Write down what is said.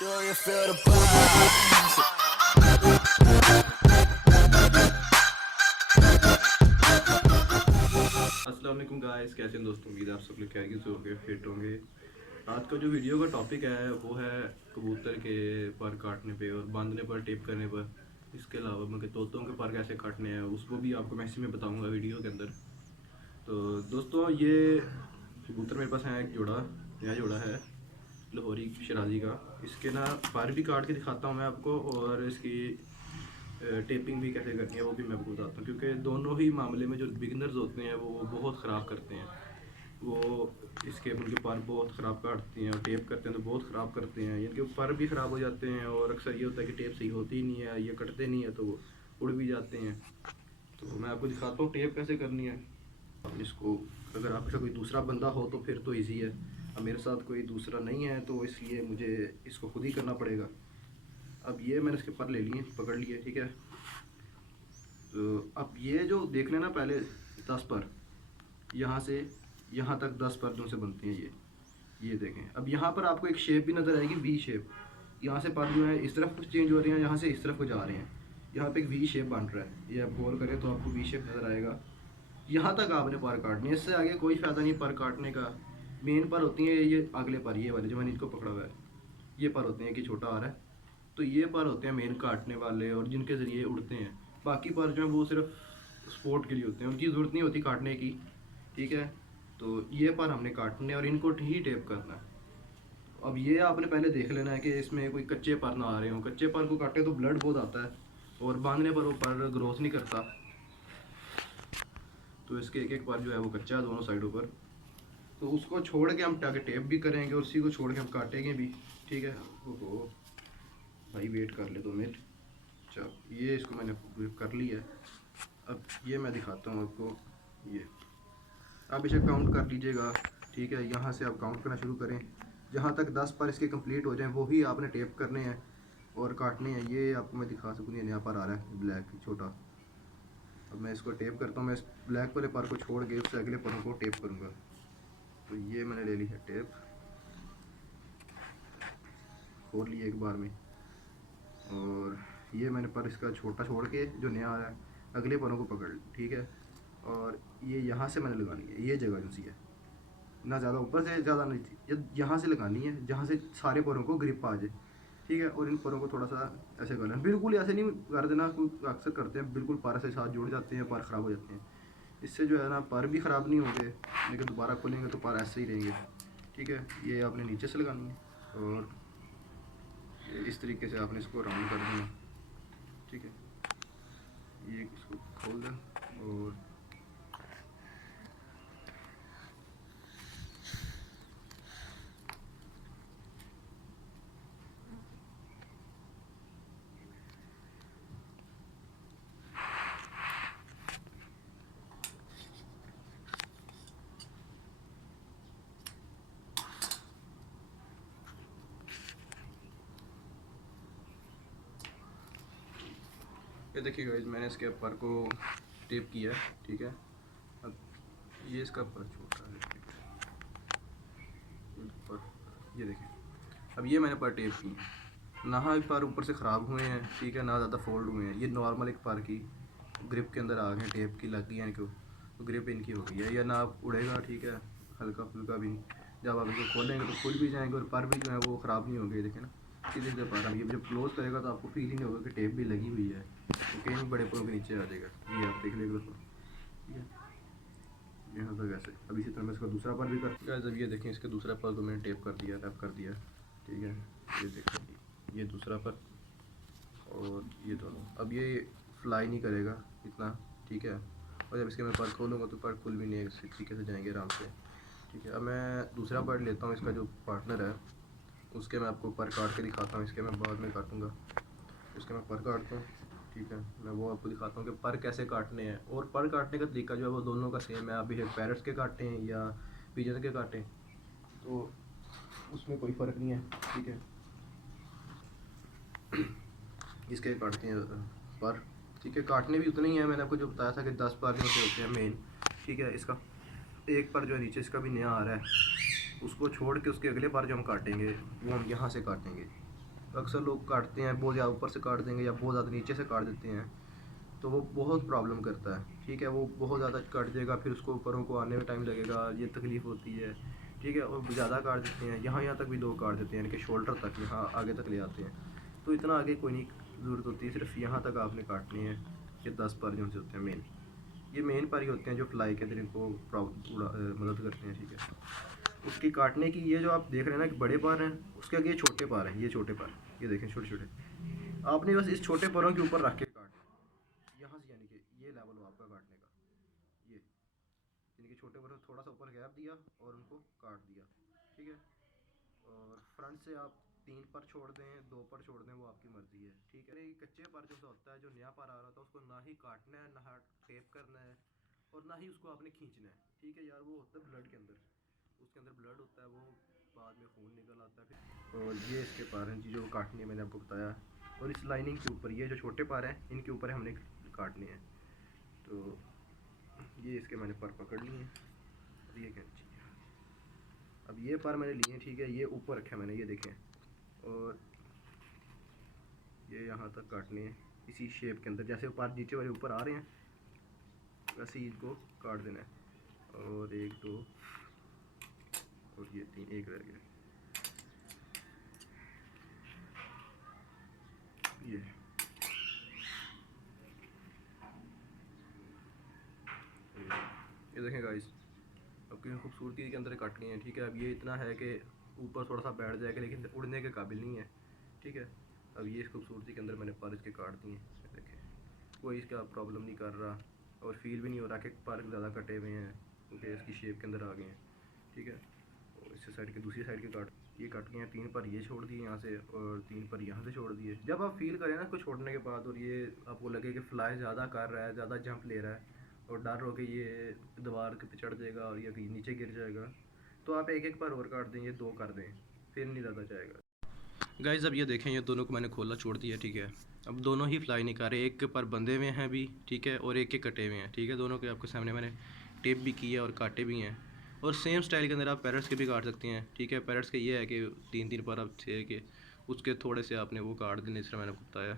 Do you feel the vibes? अस्सलाम वालेकुम guys, कैसे हैं दोस्तों। उम्मीद है आप सब लोग खैरियत से होंगे, फिट होंगे। आज का जो वीडियो का टॉपिक है वो है कबूतर के पर काटने पे और बांधने पर, टेप करने पर। इसके अलावा उनके तोतों के पर कैसे काटने हैं उसको भी आपको मैं इसी में बताऊंगा वीडियो के अंदर। तो दोस्तों, ये कबूतर मेरे पास है एक जोड़ा, नया जोड़ा है लाहौरी शराजी का। इसके ना पर भी काट के दिखाता हूँ मैं आपको, और इसकी टेपिंग भी कैसे करनी है वो भी मैं आपको बताता हूँ, क्योंकि दोनों ही मामले में जो बिगनर्स होते हैं वो बहुत ख़राब करते हैं। वो इसके उनके पर बहुत ख़राब काटते हैं और टेप करते हैं तो बहुत ख़राब करते हैं, इनके पर भी ख़राब हो जाते हैं। और अक्सर ये होता है कि टेप सही होती ही नहीं है, ये कटते नहीं है तो वो उड़ भी जाते हैं। तो मैं आपको दिखाता हूँ टेप कैसे करनी है। अब इसको, अगर आपके साथ कोई दूसरा बंदा हो तो फिर तो ईजी है। अब मेरे साथ कोई दूसरा नहीं है तो इसलिए मुझे इसको खुद ही करना पड़ेगा। अब ये मैंने इसके पर ले लिए, पकड़ लिए, ठीक है। तो अब ये जो देखने ना, पहले 10 पर, यहाँ से यहाँ तक 10 पर जो से बनती हैं ये देखें। अब यहाँ पर आपको एक शेप भी नज़र आएगी, वी शेप। यहाँ से पर जो है इस तरफ कुछ चेंज हो रहे हैं, यहाँ से इस तरफ को जा रहे हैं। यहाँ पे एक वी शेप बन रहा है, ये आप गौर करें तो आपको वी शेप नज़र आएगा। यहाँ तक आपने पर काटनी है, इससे आगे कोई फ़ायदा नहीं पर काटने का। मेन पर होती है ये अगले पर, ये वाले जो मैंने इसको पकड़ा हुआ है, ये पर होते हैं कि छोटा आ रहा है। तो ये पर होते हैं मेन काटने वाले, और जिनके ज़रिए उड़ते हैं। बाकी पर जो है वो सिर्फ स्पोर्ट के लिए होते हैं, उनकी ज़रूरत नहीं होती काटने की, ठीक है। तो ये पर हमने काटने और इनको ही टेप करना है। अब ये आपने पहले देख लेना है कि इसमें कोई कच्चे पर ना आ रहे हों। कच्चे पर को काटे तो ब्लड बहुत आता है और बांधने पर वो पर ग्रोथ नहीं करता। तो इसके एक एक पर जो है वो कच्चा है दोनों साइडों पर। तो उसको छोड़ के हम टाके टेप भी करेंगे और उसी को छोड़ के हम काटेंगे भी, ठीक है। ओहो भाई, वेट कर ले 2 मिनट। चल, ये इसको मैंने कर लिया है। अब ये मैं दिखाता हूँ आपको। ये आप इसे काउंट कर लीजिएगा, ठीक है। यहाँ से आप काउंट करना शुरू करें, जहाँ तक 10 पर इसके कंप्लीट हो जाएं वो ही आपने टेप करने हैं और काटने हैं। ये आपको मैं दिखा सकूँ, ये यहाँ पर आ रहा है ब्लैक छोटा। अब मैं इसको टेप करता हूँ। मैं इस ब्लैक वाले पर को छोड़ के उससे अगले परों को टेप करूँगा। तो ये मैंने ले ली है टेप, खोल ली एक बार में। और ये मैंने पर इसका छोटा छोड़ के जो नया आ रहा है अगले परों को पकड़ ली, ठीक है। और ये यहाँ से मैंने लगानी है, ये जगह जो सी है ना, ज़्यादा ऊपर से ज़्यादा नहीं थी, ये यहाँ से लगानी है जहाँ से सारे परों को ग्रिप आ जाए, ठीक है। और इन परों को थोड़ा सा ऐसे कर लेना, बिल्कुल ऐसे नहीं कर देना। कोई अक्सर करते हैं बिल्कुल पर से साथ जुड़ जाते हैं, पर ख़राब हो जाते हैं। इससे जो है ना पर भी ख़राब नहीं होंगे, लेकिन दोबारा खोलेंगे तो पर ऐसे ही रहेंगे, ठीक है। ये आपने नीचे से लगानी है और इस तरीके से आपने इसको राउंड कर देना, ठीक है। ये इसको खोल दें और ये देखिए गाइस, मैंने इसके पर को टेप किया है, ठीक है। अब ये इसका पर छोटा है पर, ये देखिए। अब ये मैंने पर टेप की, ना ही पर ऊपर से ख़राब हुए हैं, ठीक है, ना ज़्यादा फोल्ड हुए हैं। ये नॉर्मल एक पर की ग्रिप के अंदर आ गए, टेप की लग गई है इनको, तो ग्रिप इनकी हो गई है। या ना उड़ेगा, ठीक है, हल्का फुल्का भी। जब आप इसको खोलेंगे तो खुल भी जाएंगे और पर भी जो है वो ख़राब नहीं होंगे। देखें ना, सीधे सीधे पर। अब ये जब क्लोज करेगा तो आपको फील ही नहीं होगा कि टेप भी लगी हुई है, तो कहीं बड़े परों के नीचे आ जाएगा। ये आप देख लेंगे दोस्तों, ठीक है, यहाँ तक ऐसे। अब इसी तरह मैं इसका दूसरा पर भी कर, जब ये देखें इसके दूसरा पर को मैंने टेप कर दिया, रैप कर दिया, ठीक है। ये देखें, ये दूसरा पर और ये दोनों। अब ये फ्लाई नहीं करेगा इतना, ठीक है। और जब इसके मैं पर खोलूँगा तो पर खुल भी नहीं, इस तरीके से जाएंगे आराम से, ठीक है। अब मैं दूसरा पर लेता हूँ, इसका जो पार्टनर है उसके मैं आपको पर काट के दिखाता हूँ। इसके मैं बाद में काटूँगा, उसके मैं पर काटता हूँ, ठीक है। मैं वो आपको दिखाता हूँ कि पर कैसे काटने हैं। और पर काटने का तरीका जो है वो दोनों का सेम है। आप इसे पैरट्स के काटें या पिजन के काटें तो उसमें कोई फ़र्क नहीं है, ठीक है। इसके काटते हैं पर, ठीक है। काटने भी उतने ही है, मैंने आपको जो बताया था कि 10 पर जो होते हैं मेन, ठीक है। इसका एक पर जो है नीचे इसका भी नया आ रहा है, उसको छोड़ के उसके अगले पर जो हम काटेंगे वो हम यहाँ से काटेंगे, अक्सर लोग काटते हैं बहुत ज़्यादा ऊपर से काट देंगे या बहुत ज़्यादा नीचे से काट देते हैं, तो वो बहुत प्रॉब्लम करता है। ठीक है, वो बहुत ज़्यादा काट देगा, फिर उसको ऊपरों को आने में टाइम लगेगा, ये तकलीफ़ होती है। ठीक है, और ज़्यादा काट देते हैं, यहाँ तक भी लोग काट देते हैं, यानी कि शोल्डर तक, यहाँ आगे तक ले आते हैं। तो इतना आगे कोई नहीं ज़रूरत होती है, सिर्फ यहाँ तक आपने काटनी है। ये 10 पर जो होते हैं मेन, ये मेन पर ही होते हैं जो फ्लाई के अंदर इनको मदद करते हैं। ठीक है, उसकी काटने की, ये जो आप देख रहे हैं ना कि बड़े पार हैं, उसके आगे ये छोटे पार हैं, ये छोटे पार, ये देखें छोटे छोटे। आपने बस इस छोटे पारों के ऊपर रख के काटना यहाँ से, यानी कि ये लेवल हो आपका काटने का, ये यानी कि छोटे पारों थोड़ा सा ऊपर गैप दिया और उनको काट दिया। ठीक है, और फ्रंट से आप 3 पर छोड़ दें, 2 पर छोड़ दें, वो आपकी मर्ज़ी है। ठीक है, ये कच्चे पर जो होता है, जो नया पर आ रहा था, उसको ना ही काटना है, ना टेप करना है, और ना ही उसको आपने खींचना है। ठीक है यार, वो होता है ब्लड के अंदर, उसके अंदर ब्लड होता है, वो बाद में खून निकल आता है फिर। और ये इसके पार हैं जी जो काटने मैंने आपको बताया, और इस लाइनिंग के ऊपर ये जो छोटे पार हैं, इनके ऊपर हमने काटने हैं। तो ये इसके मैंने पर पकड़ लिए हैं, और ये कैंची, अब ये पर मैंने लिए। ठीक है, ये ऊपर रखा मैंने, ये देखें, और ये यहाँ तक काटने हैं इसी शेप के अंदर, जैसे पर नीचे वाले ऊपर आ रहे हैं वैसे ही इनको काट देना है। और 1 2 और ये 3, एक रह गया, ये देखें गाइस, अब कितनी खूबसूरती के अंदर काटनी है। ठीक है, अब ये इतना है कि ऊपर थोड़ा सा बैठ जाएगा, लेकिन उड़ने के काबिल नहीं है। ठीक है, अब ये इस खूबसूरती के अंदर मैंने पर इसके काट दिए, देखें कोई इसका प्रॉब्लम नहीं कर रहा, और फील भी नहीं हो रहा कि पर ज़्यादा कटे हुए हैं, क्योंकि इसकी शेप के अंदर आ गए हैं। ठीक है, और इस साइड के दूसरी साइड के ये कट गए हैं। 3 पर ये छोड़ दिए यहाँ से, और 3 पर यहाँ से छोड़ दिए। जब आप फील करें ना इसको छोड़ने के बाद, और ये आपको लगे कि फ्लाई ज़्यादा कर रहा है, ज़्यादा जंप ले रहा है, और डर हो कि ये दीवार पे चढ़ जाएगा और या कहीं नीचे गिर जाएगा, तो आप एक पर और काट दें, ये 2 कर दें, फिर नहीं ज़्यादा जाएगा। गाइस अब ये देखें, ये दोनों को मैंने खोला छोड़ दिया। ठीक है, अब दोनों ही फ्लाई नहीं कर रहे, एक के पर बंधे हुए हैं अभी। ठीक है, और एक के कटे हुए हैं। ठीक है, दोनों के आपके सामने मैंने टेप भी की है और काटे भी हैं। और सेम स्टाइल के अंदर आप पैरट्स के भी काट सकते हैं। ठीक है, पैरट्स के ये है कि 3 3 पर आप थे कि उसके थोड़े से आपने वो काट देने, इस तरह मैंने आपको बताया।